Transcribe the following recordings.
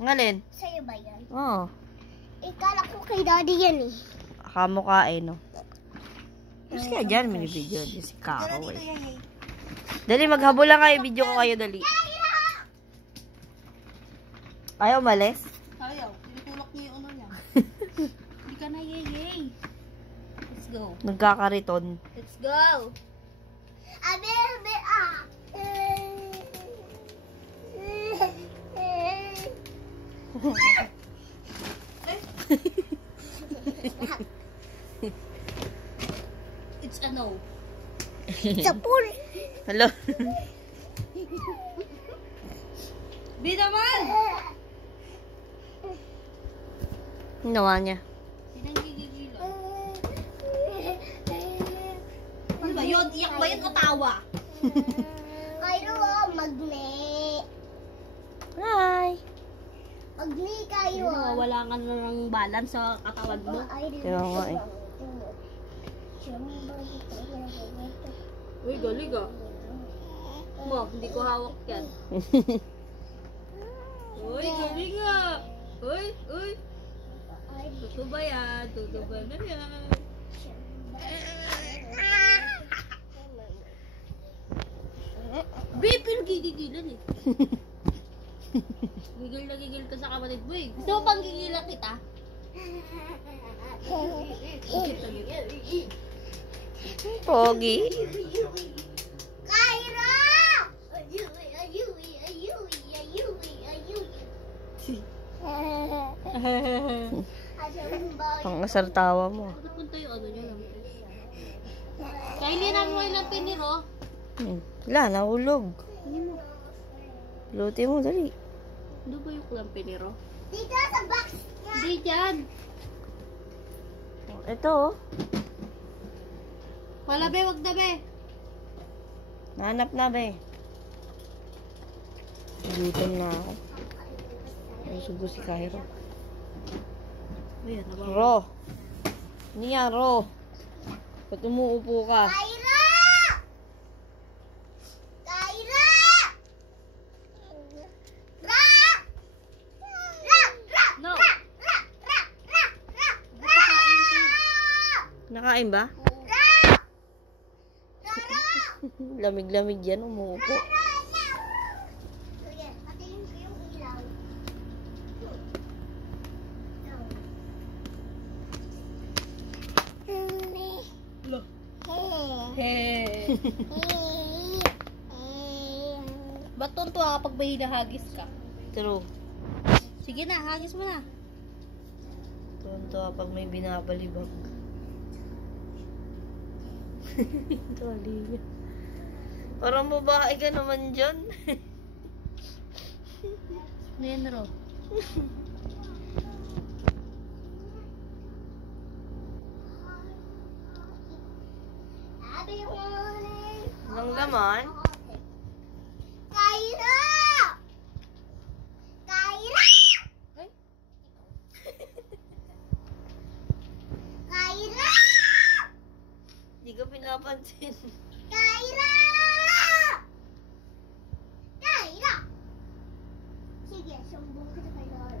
Ngalin? Sa'yo ba yan? Oo. Ikala ko kay daddy yan eh. Kamukha no. Mas kaya dyan, minibidyo dyan si Caro eh. Dali, maghabol lang kayo. Video ko kayo, dali. Ayaw umalis? Ayaw. Tinutulak niya yung ano niya. Hindi ka na yay. Let's go. Nagkakariton. Let's go. Abe, ah. It's a no. Sa pool. Hello? Di naman! Ginawa niya. Hindi nang gigigilan. Ano ba yun? Iyak ba yun o tawa? Kairo, magne. Hi! Magne kayo. Wala ka na ng balance sa katawan mo. Kaya nga eh. Uy, galing ah. Mo, hindi ko hawak yan. Uy, galing ah. Uy. Tutuba yan. Tutuba na yan. Babe, pinagigigilan eh. Gigil na gigil ka sa kapatid mo eh. Gusto mo pang gigilan kita? Pogi. Kairo! Pangasar tawa mo. Punta yung ano niya lang. Kailinan mo ilang piniro. Wala, nahulog. Luti mo, dali. Ano ba yung ilang piniro? Dito sa box. Hindi dyan. Ito oh. Wala be, wag na be. Nahanap na be. Gutom na ako. Ay, sugo si Cairo. Ayan, nabawa. Ro. Niya, Ro. Ba't umuupo ka? Kairo! Kairo! Ra! No. Nakain ba? Lamig-lamig yan, umuupo. Sige, patingin ko yung ilaw. Hey. Ba't tuntua kapag may hinahagis ka? True. Sige na, hagis mo na. Tunto pag may binabalibag. Tali niya. Parang babae ka naman dyan. Nenro. Abi yung uling. Anong laman? Kairo! Kairo! Ay. Kairo! Hindi ka pinapansin. Kairo! Kairo! Sige, sumbong kita kay Lola.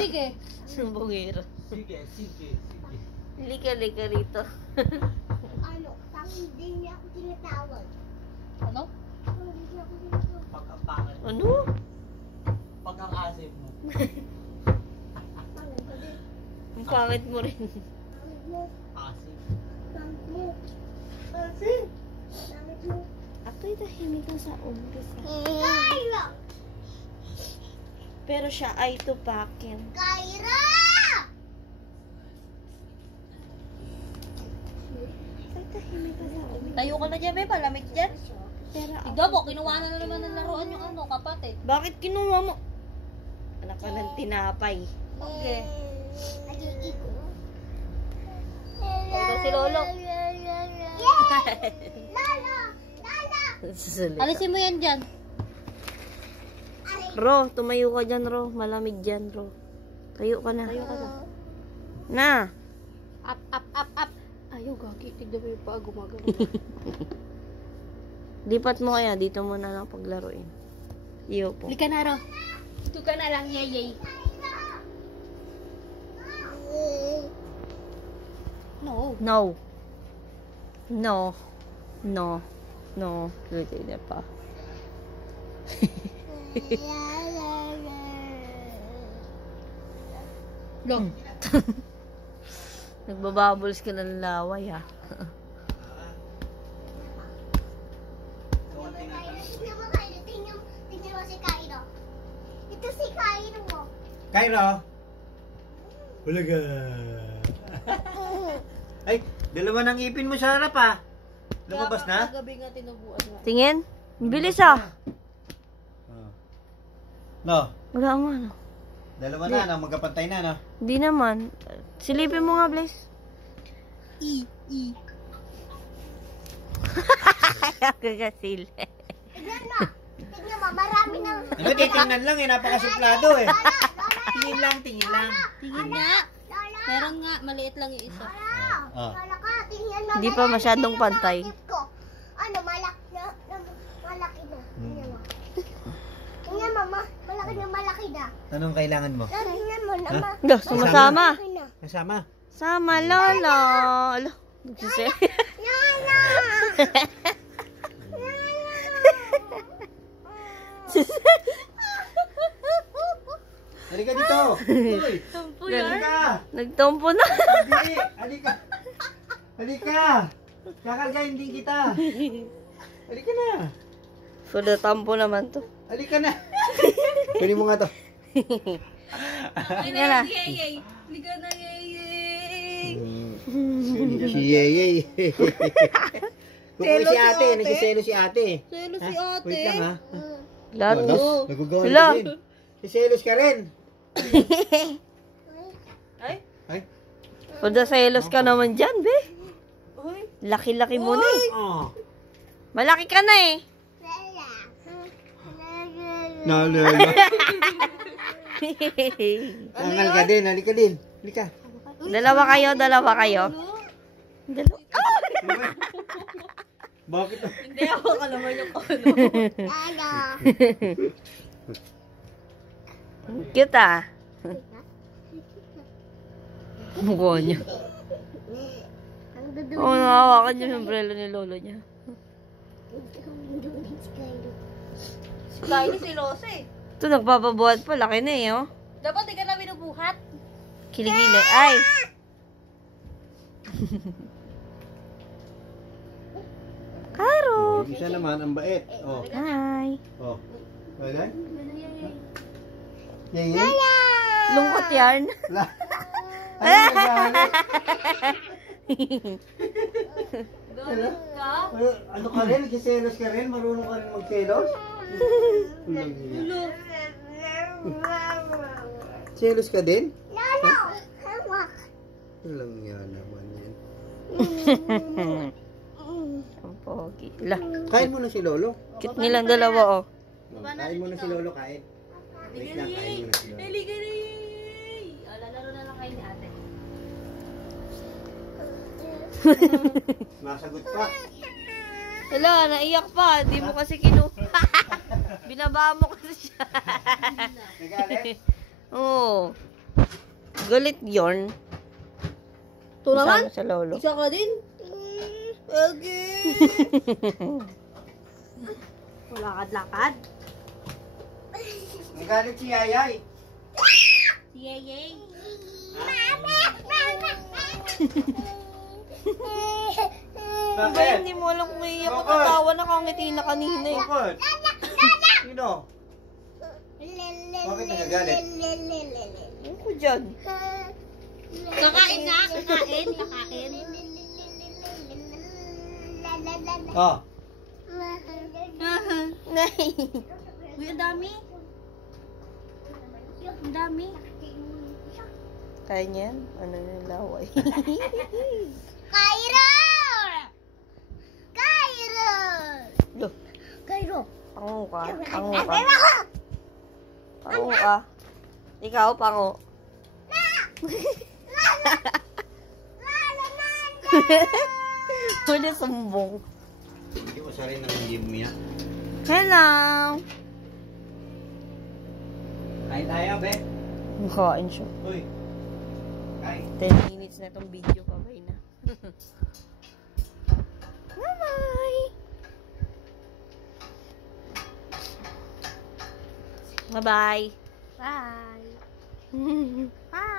Sige. Sumbongero. Sige. Lika rito. Ano? Hindi niya ako tinatawag. Ano? Hindi niya ako tinatawag. Pag ang pangit, Ano? pag ang asip mo. Pangit ko din. Ang pangit mo rin. Pangit mo. Asip. Pangit mo. Pangit mo. Ako'y tahimik lang sa umpisa. Kairo! Pero siya ay tupakin. Kairo! Ay, tahimik lang sa umpisa. Tayo ka na dyan, be. Malamig dyan. Pero Tignan mo, kinuha na naman ng laruan yung ano, kapatid. bakit kinuha mo? Anak ka ng tinapay. Okay. Nagigig ko. Ito si Lolo. Lolo! Lolo! Susulit. Alisin mo yan dyan. Ro, tumayo ka dyan, Ro. Malamig dyan, Ro. Tayo ka na. Tayo ka na. Na. Up. Ayaw, gagi. Tignan mo yung paa gumagano. Lipat mo kaya. Dito mo na lang paglaruin. Iyo po. Lika na, Ro. Ito ka na lang, yay. No. No. No. No. No. Luto na pa. Long. Nagbabubbles ka ng laway, ha? Tingnan mo si Cairo. Ito si Cairo mo. Cairo! Hulaga! Ay, dalawa ng ipin mo sa harap ah. Lumabas na? Kagabi nga tinubuan nga. Tingin? Bilis, ah. No, Wala nga, no? dalawa na, no? Magkapantay na, no? Hindi naman. Silipin mo nga, Blaze. E. Kagasil. Tignan mo. Tignan mo, marami ng... Ano, titingnan lang eh, napakasuplado eh. Tingin lang. Tingin nga. Lola! Meron nga, maliit lang yung isa. Oh. Lola ka, tingnan mo. Hindi pa masyadong pantay. Ano, malaki na. Tingnan mo. Tingnan mo, malaki na. Anong kailangan mo? Tingnan mo naman. Dah, sumasama. Kasama. Sama, Lolo. Alo, nagsisir. Lola! Halika dito. Uy, halika. Nagtumpo na. Dili, halika. Halika. Kakargahin din kita. Halika na. Sudah tampo naman to. Halika na. Kunin mo nga to. Ay Yan na. yay. Liga na, yay. Si Yeye. Kukuha si ate. Nagsiselo si ate. Selo si Ha? ate. Wait lang ha. Lahat. Wala. Nagugawa Wala. na din. Siselos ka rin. Ay. Sudah selos ka naman dyan, be. Laki-laki mo na eh. Oh. Malaki ka na eh. Nalala. Angal ka din. Halika din. Halika. Dalawa kayo. Dalawa. Bakit? Hindi ako kalaman yung ano. Lola! Cute ah. Mukha niya. Ang dudumi. Oo, nakawakan niya yung umbrella ni lolo niya. Ang dudumi si Cairo. Kaya ni si Rose eh. Ito, nagpapabuhat pa. Laki na eh, oh. Dapat di ka na binubuhat. Kiligili. Ay! Cairo! Isa naman, ang bait. Oh. Hi! Oh. Wala? Yeye? Lungkot yan. La. Ano naghahanap? Ano ka rin? Nagsiselos ka rin? Marunong ka rin magselos? Selos ka din? Lolo! Hawak! Walang yan naman yan. Ang pogi. Lah, Kain mo na si Lolo. cute nilang dalawa, oh. Kain mo na si Lolo, kain. Wait lang, kain mo na si Lolo. Liga na, yay. Lalaro na lang kayo ni ate. Masagot pa. Hala, naiyak pa. Di mo kasi binaba mo kasi siya. Nagalit? Oo. Galit yorn. Ito naman? Kasama sa lolo. Isa ka din? Okay. Lakad-lakad. Nagalit si Yayay. Si Yay. Ba, Bakit? hindi mo alam kung iiyak ko. Bakit? Tatawa na kangiti na kanina eh. Bakit? Sino? Bakit nagagalit? Ano ko dyan? Kakain nga. Kakain. Oh. Nay. Uy, ang dami. Ang dami. Kaya niyan? Ano yung laway? Cairo! Cairo! Loh, Cairo! pango ka. Pango ka. Pango ka. Ikaw, pango. Wala sumbong. Hindi mo sarin ng hindi mo yan. Hello! tayo, be. Kain siya. Uy. Kain. 10 minutes na itong video. Bye na. Bye-bye! Bye-bye! Bye. Bye.